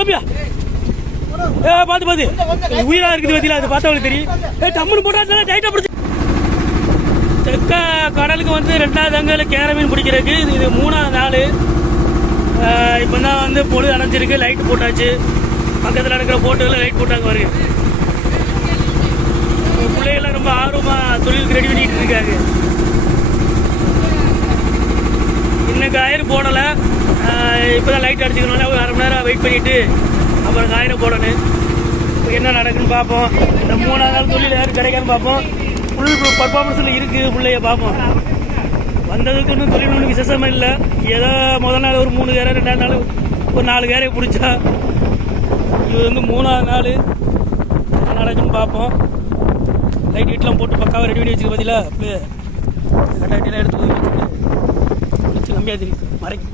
கிளம்பியா பாத்து உயிரா இருக்குது பத்தியில அது பார்த்தவங்களுக்கு தெரியும். டம்முன்னு போட்டா டைட்டா பிடிச்சி தெற்க கடலுக்கு வந்து 2வது அங்கால கேர மீன் பிடிக்கிறதுக்கு இது 3வது நாள். இப்போ தான் வந்து பொழுது அணைஞ்சிருக்கு, லைட் போட்டாச்சு. பக்கத்தில் நடக்கிற போட்டுகளில் லைட் போட்டாங்க பாருங்க. பிள்ளைகள்லாம் ரொம்ப ஆர்வமாக தொழிலுக்கு ரெடி பண்ணிட்டு இருக்காங்க. இன்னும் கயிறு போடலை, இப்போ தான் லைட் அடிச்சுக்கணும்னா ஒரு 1/2 மணி நேரம் வெயிட் பண்ணிவிட்டு அப்புறம் கயிறு போடணும். இப்போ என்ன நடக்குன்னு பார்ப்போம். இந்த 3வது நாள் தொழில் யாரும் கிடைக்கான்னு பார்ப்போம். ஃபுல் பர்ஃபார்மன்ஸில் இருக்குது பிள்ளைய பார்ப்போம். வந்ததுக்கு இன்னும் தொழில் ஒன்றும் விசேஷமாக இல்லை. ஏதோ முதல் நாள் ஒரு 3 கேரை, 2வது நாள் ஒரு 4 கேரையை பிடிச்சா. இது வந்து 3வது நாள். என்ன நடக்குன்னு பார்ப்போம். லைட் வீட்டெலாம் போட்டு பக்காவாக ரெடி பண்ணி வச்சுக்க பதிலாக அப்படியே கட்டாட்டிலாம் எடுத்து போய் வச்சுட்டு கம்மியாக தெரியும் மறைக்கு.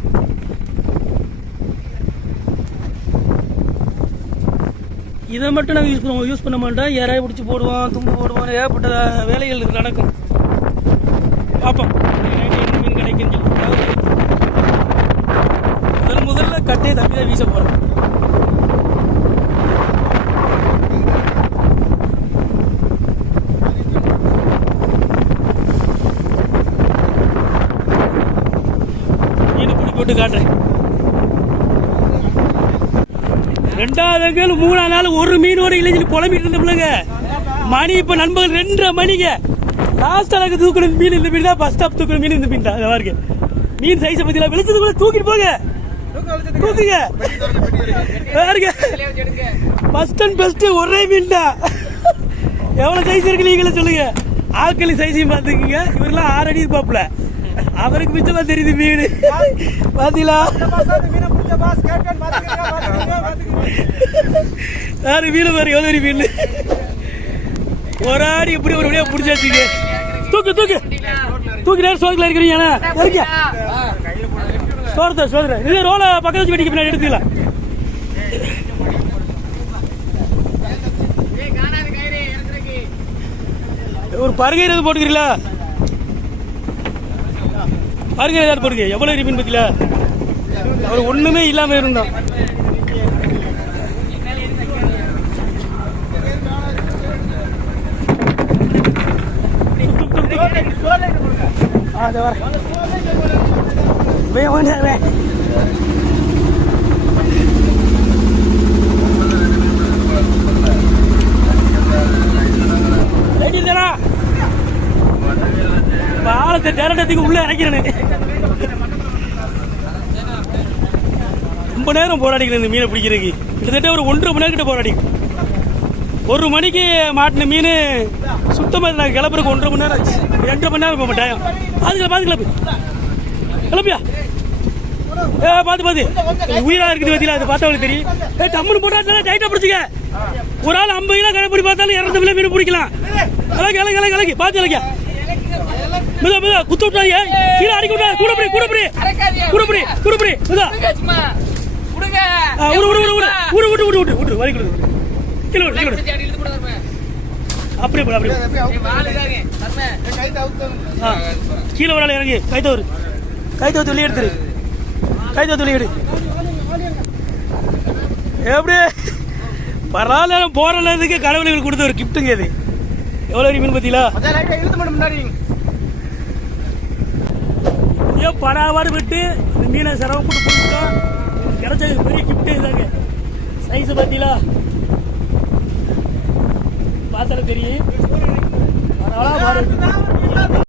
இதை மட்டும் நாங்கள் யூஸ் பண்ண மாட்டோம். யாராவது பிடிச்சி போடுவோம், தும்பு போடுவோம், ஏகப்பட்ட வேலைகள் நடக்கும். பார்ப்போம் என்ன மீன் கிடைக்குன்னு சொல்லி. முதல்ல கட்டையை தம்பி தான் வீச போகிறேன். மீன் பிடி போட்டு காட்டுறேன். 2வது 3வது நாள் ஒரு மீனோட இளைஞர் புலம்பிட்டு இருந்த பிள்ளைங்க. மணி இப்ப நண்பர்கள் 2:30 மணிக்கு லாஸ்ட் அளவுக்கு தூக்குற மீன் இந்த மீன் தான். பஸ் ஸ்டாப் தூக்குற மீன் இந்த மீன் தான். பாருங்க மீன் சைஸை பத்திலாம் வெளிச்சதுக்குள்ள தூக்கிட்டு போங்க, தூக்குங்க பாருங்க. ஃபர்ஸ்ட் அண்ட் பெஸ்ட் ஒரே மீன் தான். எவ்வளவு சைஸ் இருக்கு நீங்களே சொல்லுங்க. ஆட்களி சைஸையும் பார்த்துக்குங்க. இவரெல்லாம் 6 அடி இருப்பாப்புல. அவருக்கு மிச்சமா தெரியுது மீன். பாத்தீங்களா யாரு மீன் பாரு எவ்வளவு மீன். ஒரு ஆடி இப்படி ஒரு வழியா பிடிச்சாச்சுங்க. தூக்கு தூக்கு தூக்கி நேரம் சோதனை இருக்கிறீங்க. சோதனை இது ரோல பக்கத்து வச்சு வெடிக்க பின்னாடி எடுத்துக்கலாம். ஒரு பருகை ஏதாவது போட்டுக்கிறீங்களா? பருகை ஏதாவது போட்டுக்க. எவ்வளவு மீன் பத்தில அவர் ஒண்ணுமே இல்லாம இருந்தோம். பாலத்தை டேரக்டத்துக்கு உள்ள இறக்கிறேன். ரொம்ப நேரம் போராடிக்கிறேன் இந்த மீனை பிடிக்கிறதுக்கு. கிட்டத்தட்ட ஒரு 1.5 மணி நேரம் கிட்ட போராடி. 1 மணிக்கு மாட்டின மீன் சுத்தமாக நாங்கள் கிளப்புறதுக்கு 1.5 மணி நேரம் ஆச்சு. 2 மணி நேரம் போக டைம். பாத்து கிளம்பியா பாத்து உயிரா இருக்குது பத்தியில அது பார்த்தவங்களுக்கு தெரியும். டம்முன்னு போட்டா டைட்டா பிடிச்சிக்க. ஒரு ஆள் 50 கிலோ கணக்கு பார்த்தாலும் 200 கிலோ மீன் பிடிக்கலாம். கிளக்கி பாத்து கிளக்கியா மிதா குத்து விட்டாங்க. கீழே அடிக்க விட்டா கூடப்படி மிதா அப்படி கீழே ஒரு ஆள் இறங்கி கைத்தவத்து வெளியே எடுத்துரு. கைத்தவத்து வெளியே எடு. எப்படி பரவாயில்ல போறதுக்கு கடவுளுக்கு கொடுத்த ஒரு கிஃப்ட்டுங்க இது. எவ்வளவு மீன் பத்தியா படாவாடு விட்டு இந்த மீனை சிரமப்பட்டு பிடிச்சோம். கிடைச்சது பெரிய கிஃப்ட் இதாங்க. சைஸ் பார்த்தீங்களா? பார்த்தாலும் தெரியும்.